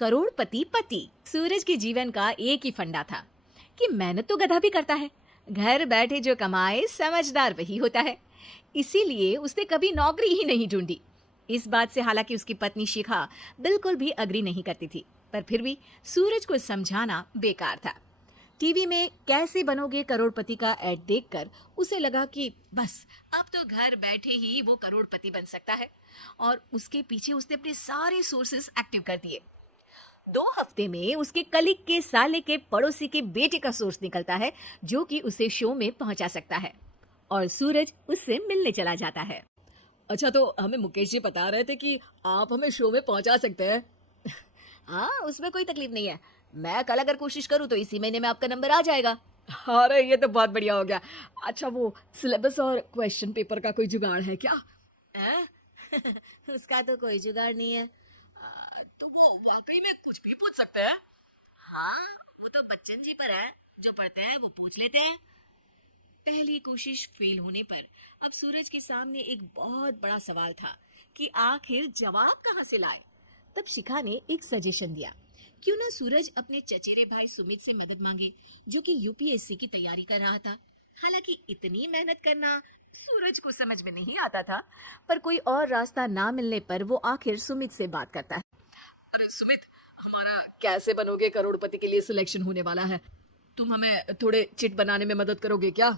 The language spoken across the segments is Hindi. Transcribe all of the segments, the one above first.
करोड़पति पति। सूरज के जीवन का एक ही फंडा था कि मेहनत तो गधा भी करता है, घर बैठे जो कमाए समझदार वही होता है। इसीलिए उसने कभी नौकरी ही नहीं ढूंढी। इस बात से हालांकि उसकी पत्नी शिखा बिल्कुल भी अग्री नहीं करती थी, पर फिर भी सूरज को समझाना बेकार था। टीवी में कैसे बनोगे करोड़पति का ऐड देखकर उसे लगा कि बस अब तो घर बैठे ही वो करोड़पति बन सकता है, और उसके पीछे उसने अपने सारे सोर्सेस एक्टिव कर दिए। 2 हफ्ते में उसके कलीग के साले के पड़ोसी के बेटे का सोर्स निकलता है जो कि उसे शो में पहुंचा सकता है, और सूरज उससे मिलने चला जाता है। अच्छा, तो हमें मुकेश जी बता रहे थे कि आप हमें शो में पहुंचा सकते हैं। हाँ, उसमें कोई तकलीफ नहीं है। मैं कल अगर कोशिश करूँ तो इसी महीने में आपका नंबर आ जाएगा। अरे ये तो बहुत बढ़िया हो गया। अच्छा, वो सिलेबस और क्वेश्चन पेपर का कोई जुगाड़ है क्या? उसका तो कोई जुगाड़ नहीं है। तो वो वाकई में कुछ भी पूछ सकते हैं? हाँ, वो तो बच्चन जी पर है, जो पढ़ते हैं वो पूछ लेते हैं। पहली कोशिश फेल होने पर अब सूरज के सामने एक बहुत बड़ा सवाल था कि आखिर जवाब कहाँ से लाए। तब शिखा ने एक सजेशन दिया, क्यों ना सूरज अपने चचेरे भाई सुमित से मदद मांगे, जो कि यूपीएससी की तैयारी कर रहा था। हालांकि इतनी मेहनत करना सूरज को समझ में नहीं आता था, पर कोई और रास्ता ना मिलने पर वो आखिर सुमित से बात करता है। अरे सुमित, हमारा कैसे बनोगे करोड़पति के लिए सिलेक्शन होने वाला है। तुम हमें थोड़े चिट बनाने में मदद करोगे क्या?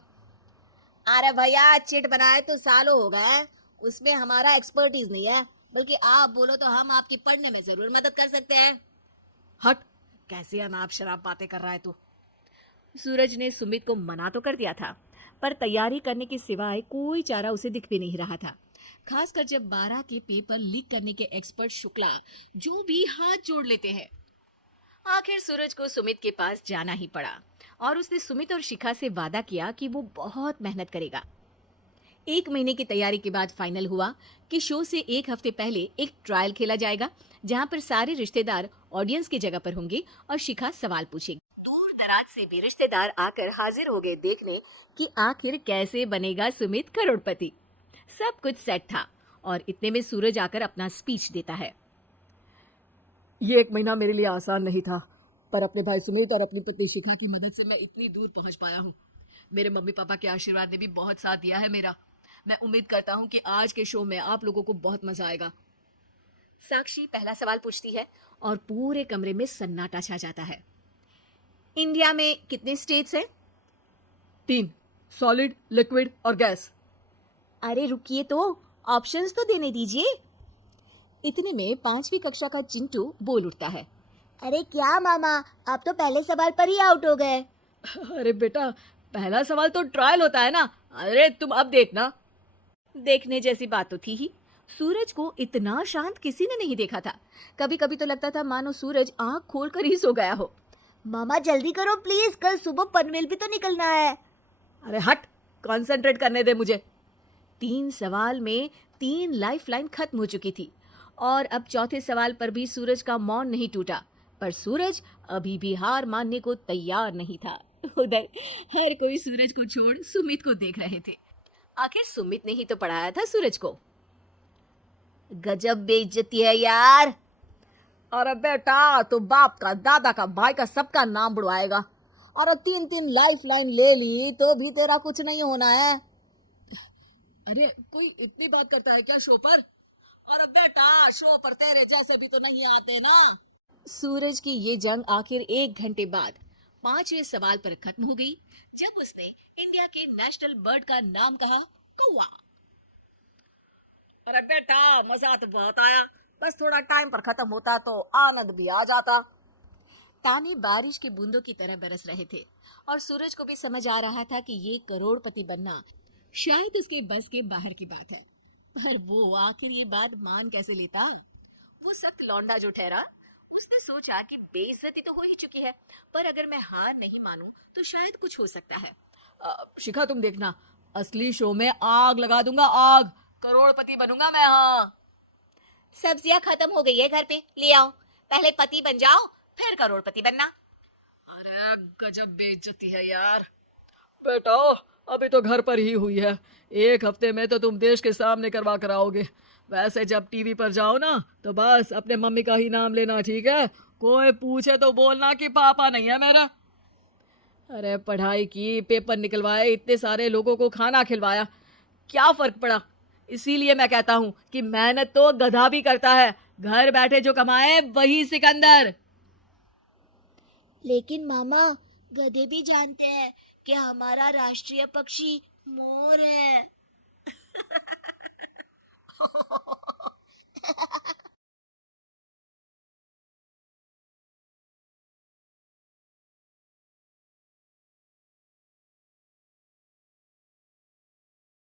अरे भैया, चिट बनाए तो सालों हो गए, उसमें हमारा एक्सपर्टीज नहीं है, बल्कि आप बोलो तो हम आपकी पढ़ने में जरूर मदद कर सकते हैं। हट, कैसे अनाप शराब बातें कर रहा है तू। सूरज ने सुमित को मना तो कर दिया था, पर तैयारी करने के सिवाय कोई चारा उसे दिख भी नहीं रहा था, खासकर जब 12 के पेपर लीक करने के एक्सपर्ट शुक्ला जो भी हाथ जोड़ लेते हैं। आखिर सूरज को सुमित के पास जाना ही पड़ा, और उसने सुमित और शिखा से वादा किया कि वो बहुत मेहनत करेगा। 1 महीने की तैयारी के बाद फाइनल हुआ कि शो से 1 हफ्ते पहले एक ट्रायल खेला जाएगा, जहां पर सारे रिश्तेदार ऑडियंस की जगह पर होंगे और शिखा सवाल पूछेगी। दूर दराज से भी रिश्तेदार आकर हाजिर हो गए देखने कि आखिर कैसे बनेगा सुमित करोड़पति। सब कुछ सेट था, और इतने में सूरज आकर अपना स्पीच देता है। ये 1 महीना मेरे लिए आसान नहीं था, पर अपने भाई सुमित और अपनी पत्नी शिखा की मदद से मैं इतनी दूर पहुंच पाया हूँ। मेरे मम्मी पापा के आशीर्वाद ने भी बहुत साथ दिया है मेरा। मैं उम्मीद करता हूँ कि आज के शो में आप लोगों को बहुत मजा आएगा। साक्षी पहला सवाल पूछती है, और पूरे कमरे में सन्नाटा छा जाता है। इंडिया में कितने स्टेट्स हैं? 3, सॉलिड, लिक्विड और गैस। अरे रुकिए, तो ऑप्शंस तो देने दीजिए। इतने में 5वीं कक्षा का चिंटू बोल उठता है, अरे क्या मामा, आप तो पहले सवाल पर ही आउट हो गए। अरे बेटा, पहला सवाल तो ट्रायल होता है ना। अरे तुम अब देखना। देखने जैसी बात तो थी ही। सूरज को इतना शांत किसी ने नहीं देखा था। कभी कभी तो लगता था मानो सूरज आंख खोलकर ही सो गया हो। मामा जल्दी करो प्लीज, कल सुबह पनवेल भी तो निकलना है। अरे हट, कंसंट्रेट करने दे मुझे। 3 सवाल में 3 लाइफलाइन खत्म हो चुकी थी, और अब चौथे सवाल पर भी सूरज का मौन नहीं टूटा, पर सूरज अभी भी हार मानने को तैयार नहीं था। उधर हर कोई सूरज को छोड़ सुमित को देख रहे थे। आखिर सुमित ने ही तो पढ़ाया था सूरज को। गजब बेइज्जती है यार। अरे बेटा, तो बाप का, दादा का, भाई का, सबका नाम बुड़वाएगा। अरे 3 लाइफलाइन ले ली तो भी तेरा कुछ नहीं होना है। अरे कोई इतनी बात करता है क्या शो पर? अरे बेटा, शो पर तेरे जैसे भी तो नहीं आते ना। सूरज की ये जंग आखिर 1 घंटे बाद 5वें सवाल पर खत्म हो गई, जब उसने इंडिया के नेशनल बर्ड का नाम कहा, कौवा। अरे बेटा, मजा तो बहुत आया, बस थोड़ा टाइम पर खत्म होता तो आनंद भी आ जाता। ताने बारिश के बूंदों की तरह बरस रहे थे, और सूरज को भी समझ आ रहा था कि ये करोड़पति बनना शायद उसके बस के बाहर की बात है, पर वो आखिर ये बात मान कैसे लेता। वो सख्त लौंडा जो ठहरा, उसने सोचा कि बेइज्जती तो हो ही चुकी है, पर अगर मैं हार नहीं मानूं तो शायद कुछ हो सकता है। शिखा, तुम देखना, असली शो में आग लगा दूंगा, आग। करोड़पति बनूंगा मैं। हाँ, सब्जियां खत्म हो गई है घर पे, ले आओ। पहले पति बन जाओ, फिर करोड़पति बनना। अरे गजब बेइज्जती है यार। बेटा, अभी तो घर पर ही हुई है, 1 हफ्ते में तो तुम देश के सामने करवा कर आओगे। वैसे जब टीवी पर जाओ ना, तो बस अपने मम्मी का ही नाम लेना, ठीक है? कोई पूछे तो बोलना कि पापा नहीं है मेरा। अरे पढ़ाई की, पेपर निकलवाए, इतने सारे लोगों को खाना खिलवाया, क्या फर्क पड़ा? इसीलिए मैं कहता हूं कि मेहनत तो गधा भी करता है, घर बैठे जो कमाए वही सिकंदर। लेकिन मामा, गधे भी जानते हैं कि हमारा राष्ट्रीय पक्षी मोर है।